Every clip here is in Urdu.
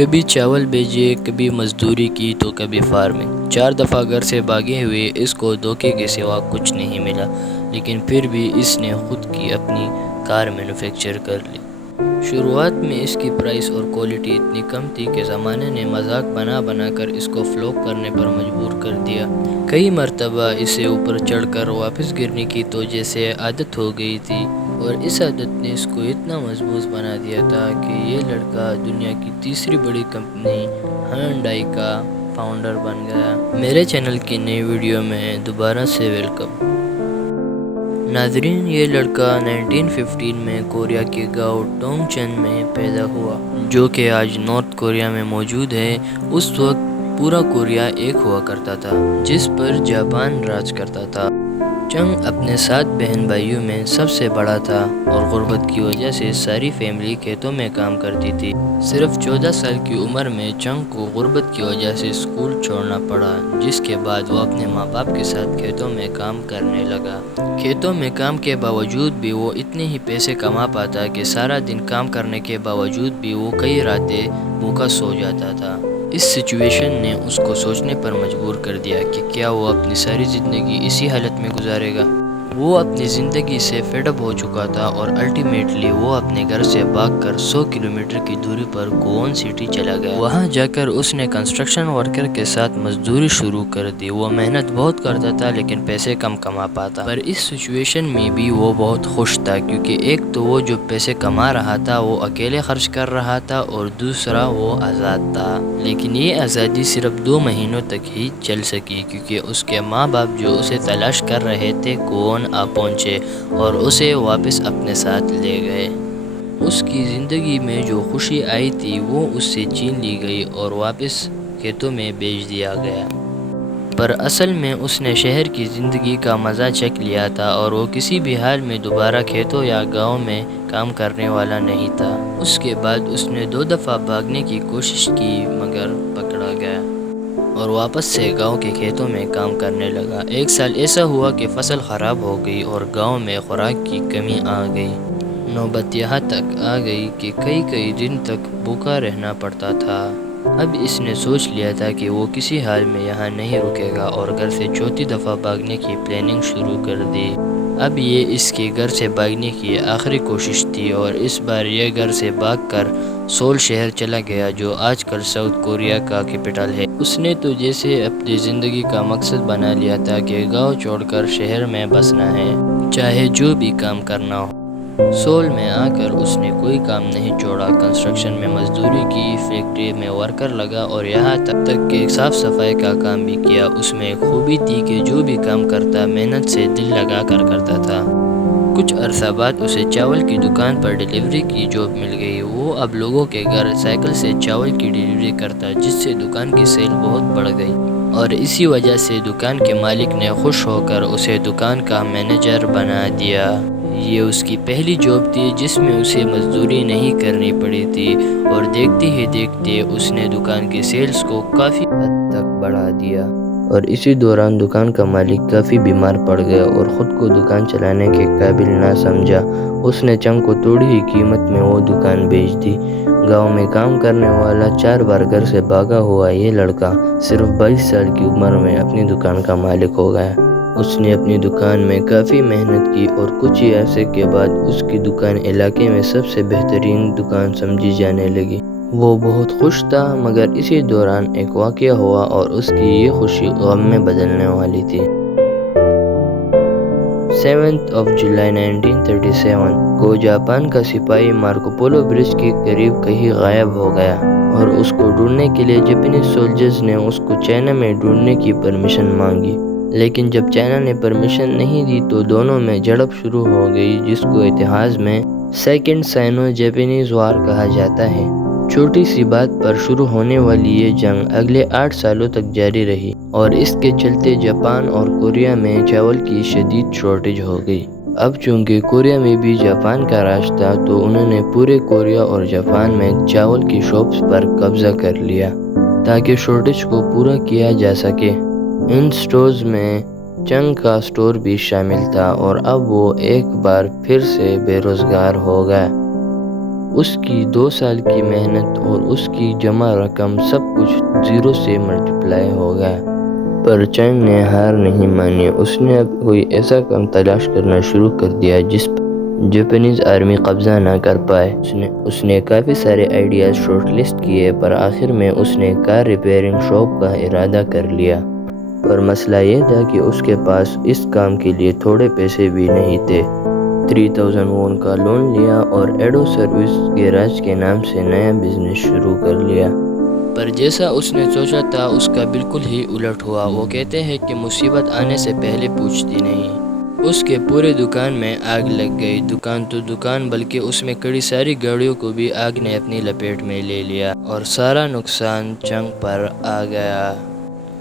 کبھی چاول بھیجے، کبھی مزدوری کی تو کبھی فارمنگ۔ 4 دفعہ گھر سے بھاگے ہوئے اس کو دھوکے کے سوا کچھ نہیں ملا، لیکن پھر بھی اس نے خود کی اپنی کار مینوفیکچر کر لی۔ شروعات میں اس کی پرائس اور کوالٹی اتنی کم تھی کہ زمانے نے مذاق بنا کر اس کو فلوپ کرنے پر مجبور کر دیا۔ کئی مرتبہ اسے اوپر چڑھ کر واپس گرنے کی تو جیسے عادت ہو گئی تھی، اور اس عادت نے اس کو اتنا مضبوط بنا دیا تھا کہ یہ لڑکا دنیا کی تیسری بڑی کمپنی ہیونڈائی کا فاؤنڈر بن گیا۔ میرے چینل کی نئی ویڈیو میں دوبارہ سے ویلکم۔ ناظرین، یہ لڑکا 1915 میں کوریا کے گاؤں ٹونگ چن میں پیدا ہوا، جو کہ آج نارتھ کوریا میں موجود ہے۔ اس وقت پورا کوریا ایک ہوا کرتا تھا، جس پر جاپان راج کرتا تھا۔ چنگ اپنے 7 بہن بھائیوں میں سب سے بڑا تھا، اور غربت کی وجہ سے ساری فیملی کھیتوں میں کام کرتی تھی۔ صرف 14 سال کی عمر میں چنگ کو غربت کی وجہ سے اسکول چھوڑنا پڑا، جس کے بعد وہ اپنے ماں باپ کے ساتھ کھیتوں میں کام کرنے لگا۔ کھیتوں میں کام کے باوجود بھی وہ اتنے ہی پیسے کما پاتا کہ سارا دن کام کرنے کے باوجود بھی وہ کئی راتیں بھوکا سو جاتا تھا۔ اس سچویشن نے اس کو سوچنے پر مجبور کر دیا کہ کیا وہ اپنی ساری زندگی اسی حالت میں گزارے گا۔ وہ اپنی زندگی سے فیڈ اپ ہو چکا تھا، اور الٹیمیٹلی وہ اپنے گھر سے بھاگ کر 100 کلومیٹر کی دوری پر گوون سٹی چلا گیا۔ وہاں جا کر اس نے کنسٹرکشن ورکر کے ساتھ مزدوری شروع کر دی۔ وہ محنت بہت کرتا تھا لیکن پیسے کم کما پاتا، پر اس سچویشن میں بھی وہ بہت خوش تھا، کیونکہ ایک تو وہ جو پیسے کما رہا تھا وہ اکیلے خرچ کر رہا تھا، اور دوسرا وہ آزاد تھا۔ لیکن یہ آزادی صرف 2 مہینوں تک ہی چل سکی، کیونکہ اس کے ماں باپ جو اسے تلاش کر رہے تھے گوون آ پہنچے اور اسے واپس اپنے ساتھ لے گئے۔ اس کی زندگی میں جو خوشی آئی تھی وہ اس سے چھین لی گئی اور واپس کھیتوں میں بھیج دیا گیا۔ پر اصل میں اس نے شہر کی زندگی کا مزہ چکھ لیا تھا، اور وہ کسی بھی حال میں دوبارہ کھیتوں یا گاؤں میں کام کرنے والا نہیں تھا۔ اس کے بعد اس نے 2 دفعہ بھاگنے کی کوشش کی، مگر پکڑا گیا اور واپس سے گاؤں کے کھیتوں میں کام کرنے لگا۔ ایک سال ایسا ہوا کہ فصل خراب ہو گئی اور گاؤں میں خوراک کی کمی آ گئی۔ نوبت یہاں تک آ گئی کہ کئی دن تک بھوکا رہنا پڑتا تھا۔ اب اس نے سوچ لیا تھا کہ وہ کسی حال میں یہاں نہیں رکے گا، اور گھر سے 4تھی دفعہ بھاگنے کی پلاننگ شروع کر دی۔ اب یہ اس کے گھر سے بھاگنے کی آخری کوشش تھی، اور اس بار یہ گھر سے بھاگ کر سول شہر چلا گیا، جو آج کل ساؤتھ کوریا کا کیپٹل ہے۔ اس نے تو جیسے اپنی زندگی کا مقصد بنا لیا تھا کہ گاؤں چھوڑ کر شہر میں بسنا ہے، چاہے جو بھی کام کرنا ہو۔ سول میں آ کر اس نے کوئی کام نہیں چھوڑا، کنسٹرکشن میں مزدوری کی، فیکٹری میں ورکر لگا، اور یہاں تک کہ صاف صفائی کا کام بھی کیا۔ اس میں ایک خوبی تھی کہ جو بھی کام کرتا محنت سے دل لگا کر کرتا تھا۔ کچھ عرصہ بعد اسے چاول کی دکان پر ڈیلیوری کی جاب مل گئی۔ وہ اب لوگوں کے گھر سائیکل سے چاول کی ڈیلیوری کرتا، جس سے دکان کی سیل بہت بڑھ گئی، اور اسی وجہ سے دکان کے مالک نے خوش ہو کر اسے دکان کا مینیجر بنا دیا۔ یہ اس کی پہلی جاب تھی جس میں اسے مزدوری نہیں کرنی پڑی تھی، اور دیکھتے ہی دیکھتے اس نے دکان کی سیلز کو کافی حد تک بڑھا دیا۔ اور اسی دوران دکان کا مالک کافی بیمار پڑ گیا اور خود کو دکان چلانے کے قابل نہ سمجھا۔ اس نے چنگ کو تھوڑی ہی قیمت میں وہ دکان بیچ دی۔ گاؤں میں کام کرنے والا 4 بار گھر سے بھاگا ہوا یہ لڑکا صرف 22 سال کی عمر میں اپنی دکان کا مالک ہو گیا۔ اس نے اپنی دکان میں کافی محنت کی، اور کچھ ہی عرصے کے بعد اس کی دکان علاقے میں سب سے بہترین دکان سمجھی جانے لگی۔ وہ بہت خوش تھا، مگر اسی دوران ایک واقعہ ہوا اور اس کی یہ خوشی غم میں بدلنے والی تھی۔ 7 جولائی 1937 کو جاپان کا سپاہی مارکو پولو برج کے قریب کہیں غائب ہو گیا، اور اس کو ڈھونڈنے کے لیے جاپانی سولجرز نے اس کو چائنا میں ڈھونڈنے کی پرمیشن مانگی۔ لیکن جب چائنا نے پرمیشن نہیں دی تو دونوں میں جھڑپ شروع ہو گئی، جس کو اتہاس میں سیکنڈ سائنو جاپانیز وار کہا جاتا ہے۔ چھوٹی سی بات پر شروع ہونے والی یہ جنگ اگلے 8 سالوں تک جاری رہی، اور اس کے چلتے جاپان اور کوریا میں چاول کی شدید شارٹیج ہو گئی۔ اب چونکہ کوریا میں بھی جاپان کا راج تھا، تو انہوں نے پورے کوریا اور جاپان میں چاول کی شاپس پر قبضہ کر لیا تاکہ شارٹیج کو پورا کیا جا سکے۔ ان سٹورز میں چنگ کا سٹور بھی شامل تھا، اور اب وہ ایک بار پھر سے بے روزگار ہو گیا۔ اس کی 2 سال کی محنت اور اس کی جمع رقم سب کچھ 0 سے ملٹیپلائی ہو گیا۔ پر چنگ نے ہار نہیں مانی۔ اس نے اب کوئی ایسا کام تلاش کرنا شروع کر دیا جس پر جاپانیز آرمی قبضہ نہ کر پائے۔ اس نے کافی سارے آئیڈیاز شارٹ لسٹ کیے، پر آخر میں اس نے کار ریپیئرنگ شاپ کا ارادہ کر لیا۔ پر مسئلہ یہ تھا کہ اس کے پاس اس کام کے لیے تھوڑے پیسے بھی نہیں تھے۔ 3000 وون کا لون لیا اور ایڈو سروس گیراج کے نام سے نیا بزنس شروع کر لیا۔ پر جیسا اس نے سوچا تھا اس کا بالکل ہی الٹ ہوا۔ وہ کہتے ہیں کہ مصیبت آنے سے پہلے پوچھتی نہیں۔ اس کے پورے دکان میں آگ لگ گئی۔ دکان تو دکان بلکہ اس میں کھڑی ساری گاڑیوں کو بھی آگ نے اپنی لپیٹ میں لے لیا اور سارا نقصان چنگ پر آ گیا۔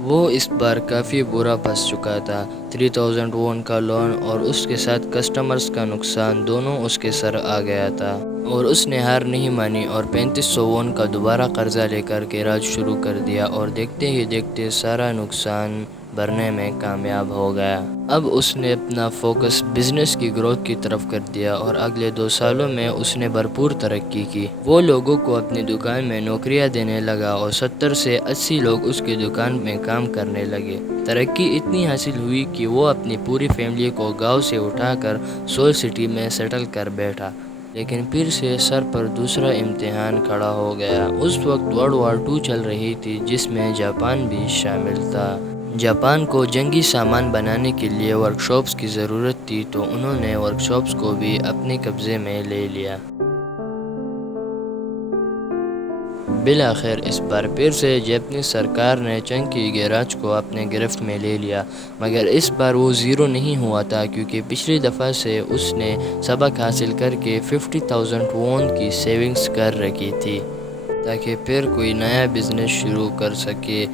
وہ اس بار کافی برا پھنس چکا تھا۔ 3000 وون کا لون اور اس کے ساتھ کسٹمرز کا نقصان دونوں اس کے سر آ گیا تھا، اور اس نے ہار نہیں مانی اور 3500 وون کا دوبارہ قرضہ لے کر گیراج شروع کر دیا، اور دیکھتے ہی دیکھتے سارا نقصان بھرنے میں کامیاب ہو گیا۔ اب اس نے اپنا فوکس بزنس کی گروتھ کی طرف کر دیا اور اگلے 2 سالوں میں اس نے بھرپور ترقی کی۔ وہ لوگوں کو اپنی دکان میں نوکریاں دینے لگا اور 70 سے 80 لوگ اس کی دکان میں کام کرنے لگے۔ ترقی اتنی حاصل ہوئی کہ وہ اپنی پوری فیملی کو گاؤں سے اٹھا کر سول سٹی میں سیٹل کر بیٹھا۔ لیکن پھر سے سر پر دوسرا امتحان کھڑا ہو گیا۔ اس وقت ورلڈ وار 2 چل رہی تھی جس میں جاپان بھی شامل تھا۔ جاپان کو جنگی سامان بنانے کے لیے ورکشاپس کی ضرورت تھی، تو انہوں نے ورکشاپس کو بھی اپنے قبضے میں لے لیا۔ بالآخر اس بار پھر سے جاپانی سرکار نے چنگ کی گیراج کو اپنے گرفت میں لے لیا، مگر اس بار وہ 0 نہیں ہوا تھا، کیونکہ پچھلی دفعہ سے اس نے سبق حاصل کر کے 50,000 وون کی سیونگز کر رکھی تھی تاکہ پھر کوئی نیا بزنس شروع کر سکے۔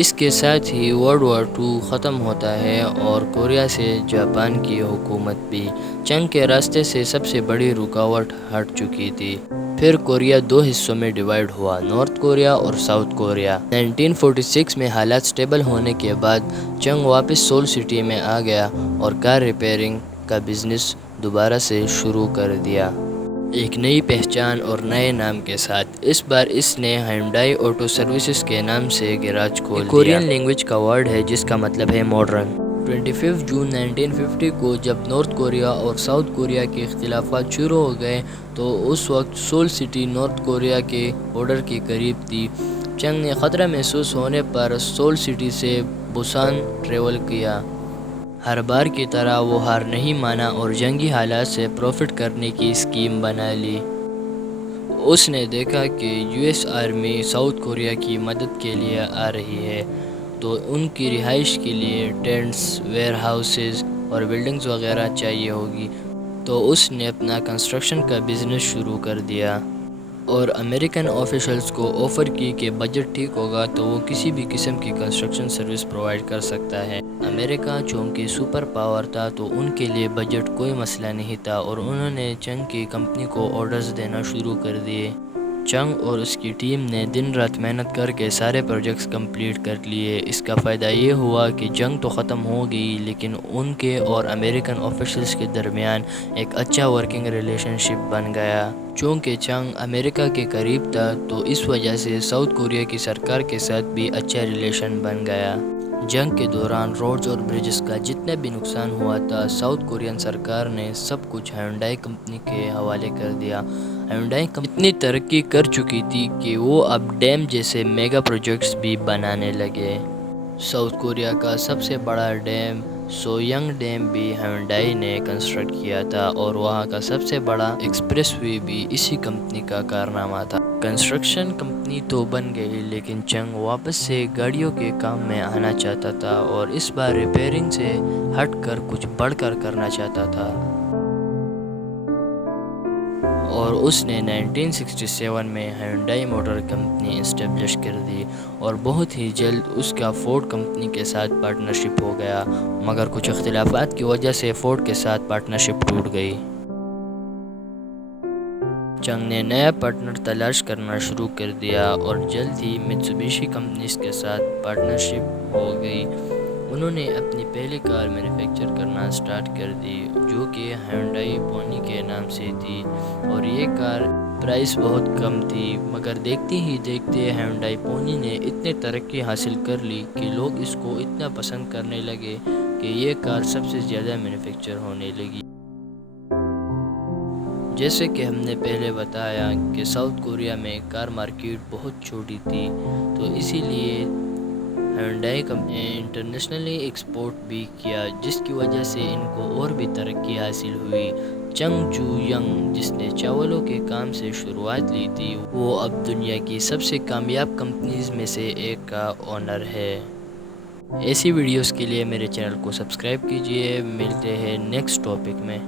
اس کے ساتھ ہی ورلڈ وار 2 ختم ہوتا ہے اور کوریا سے جاپان کی حکومت بھی چنگ کے راستے سے سب سے بڑی رکاوٹ ہٹ چکی تھی۔ پھر کوریا 2 حصوں میں ڈیوائیڈ ہوا، نارتھ کوریا اور ساؤتھ کوریا۔ 1946 میں حالات سٹیبل ہونے کے بعد چنگ واپس سول سٹی میں آ گیا اور کار ریپیئرنگ کا بزنس دوبارہ سے شروع کر دیا، ایک نئی پہچان اور نئے نام کے ساتھ۔ اس بار اس نے ہیونڈائی آٹو سروسز کے نام سے گیراج کھول دیا۔ کورین لینگویج کا ورڈ ہے جس کا مطلب ہے ماڈرن۔ 25 جون 1950 کو جب نارتھ کوریا اور ساؤتھ کوریا کے اختلافات شروع ہو گئے تو اس وقت سول سٹی نارتھ کوریا کے بارڈر کے قریب تھی۔ چنگ نے خطرہ محسوس ہونے پر سول سٹی سے بوسان ٹریول کیا۔ ہر بار کی طرح وہ ہار نہیں مانا اور جنگی حالات سے پروفٹ کرنے کی اسکیم بنا لی۔ اس نے دیکھا کہ US آرمی ساؤتھ کوریا کی مدد کے لیے آ رہی ہے، تو ان کی رہائش کے لیے ٹینٹس، ویئر ہاؤسز اور بلڈنگز وغیرہ چاہیے ہوگی، تو اس نے اپنا کنسٹرکشن کا بزنس شروع کر دیا اور امریکن آفیشلز کو آفر کی کہ بجٹ ٹھیک ہوگا تو وہ کسی بھی قسم کی کنسٹرکشن سروس پرووائڈ کر سکتا ہے۔ امریکہ چونکہ سپر پاور تھا تو ان کے لیے بجٹ کوئی مسئلہ نہیں تھا، اور انہوں نے چنگ کی کمپنی کو آرڈرز دینا شروع کر دیے۔ چنگ اور اس کی ٹیم نے دن رات محنت کر کے سارے پروجیکٹس کمپلیٹ کر لیے۔ اس کا فائدہ یہ ہوا کہ جنگ تو ختم ہو گئی، لیکن ان کے اور امریکن آفیشلز کے درمیان ایک اچھا ورکنگ ریلیشن شپ بن گیا۔ چونکہ چنگ امریکہ کے قریب تھا تو اس وجہ سے ساؤتھ کوریا کی سرکار کے ساتھ بھی اچھا ریلیشن بن گیا۔ جنگ کے دوران روڈز اور برجز کا جتنا بھی نقصان ہوا تھا، ساؤتھ کورین سرکار نے سب کچھ ہیونڈائی کمپنی کے حوالے کر دیا۔ ہیونڈائی کمپنی اتنی ترقی کر چکی تھی کہ وہ اب ڈیم جیسے میگا پروجیکٹس بھی بنانے لگے۔ ساؤتھ کوریا کا سب سے بڑا ڈیم سویانگ ڈیم بھی ہیونڈائی نے کنسٹرکٹ کیا تھا، اور وہاں کا سب سے بڑا ایکسپریس وے بھی اسی کمپنی کا کارنامہ تھا۔ کنسٹرکشن کمپنی تو بن گئی، لیکن چنگ واپس سے گاڑیوں کے کام میں آنا چاہتا تھا اور اس بار ریپیئرنگ سے ہٹ کر کچھ بڑھ کر کرنا چاہتا تھا، اور اس نے 1967 میں ہیونڈائی موٹر کمپنی اسٹیبلش کر دی، اور بہت ہی جلد اس کا فورڈ کمپنی کے ساتھ پارٹنرشپ ہو گیا، مگر کچھ اختلافات کی وجہ سے فورڈ کے ساتھ پارٹنرشپ ٹوٹ گئی۔ چنگ نے نیا پارٹنر تلاش کرنا شروع کر دیا اور جلد ہی میتسوبیشی کمپنیز کے ساتھ پارٹنرشپ ہو گئی۔ انہوں نے اپنی پہلی کار مینوفیکچر کرنا سٹارٹ کر دی، جو کہ ہیونڈائی پونی کے نام سے تھی، اور یہ کار پرائس بہت کم تھی، مگر دیکھتے ہی دیکھتے ہیونڈائی پونی نے اتنے ترقی حاصل کر لی کہ لوگ اس کو اتنا پسند کرنے لگے کہ یہ کار سب سے زیادہ مینوفیکچر ہونے لگی۔ جیسے کہ ہم نے پہلے بتایا کہ ساؤتھ کوریا میں کار مارکیٹ بہت چھوٹی تھی، تو اسی لیے ہیونڈائی کمپنی نے انٹرنیشنلی ایکسپورٹ بھی کیا، جس کی وجہ سے ان کو اور بھی ترقی حاصل ہوئی۔ چنگ چو ینگ، جس نے چاولوں کے کام سے شروعات لی تھی، وہ اب دنیا کی سب سے کامیاب کمپنیز میں سے ایک کا اونر ہے۔ ایسی ویڈیوز کے لیے میرے چینل کو سبسکرائب کیجیے۔ ملتے ہیں نیکسٹ ٹاپک میں۔